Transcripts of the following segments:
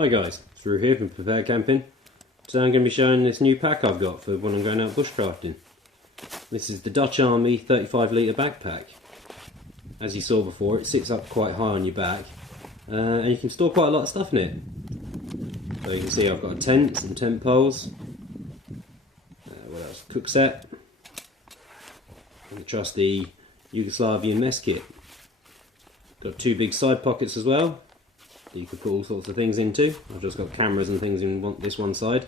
Hi guys, it's Roo here from Prepare Camping. Today I'm going to be showing this new pack I've got for when I'm going out bushcrafting. This is the Dutch Army 35 litre backpack. As you saw before, it sits up quite high on your back and you can store quite a lot of stuff in it. So you can see I've got a tent, some tent poles, what else? Cook set, and a trusty Yugoslavian mess kit. Got two big side pockets as well that you could put all sorts of things into. I've just got cameras and things in this one side.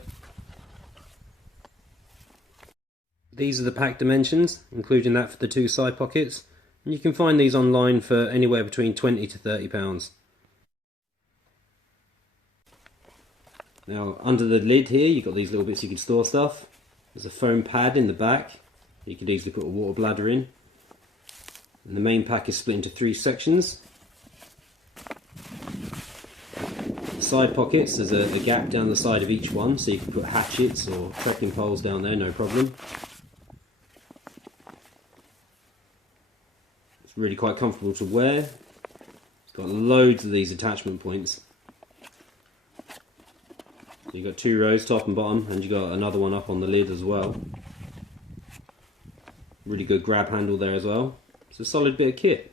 These are the pack dimensions, including that for the two side pockets, and you can find these online for anywhere between £20 to £30. Now under the lid here you've got these little bits you can store stuff. There's a foam pad in the back you could easily put a water bladder in, and the main pack is split into three sections. Side pockets, there's a gap down the side of each one, so you can put hatchets or trekking poles down there, no problem. It's really quite comfortable to wear. It's got loads of these attachment points. So you've got two rows, top and bottom, and you've got another one up on the lid as well. Really good grab handle there as well. It's a solid bit of kit.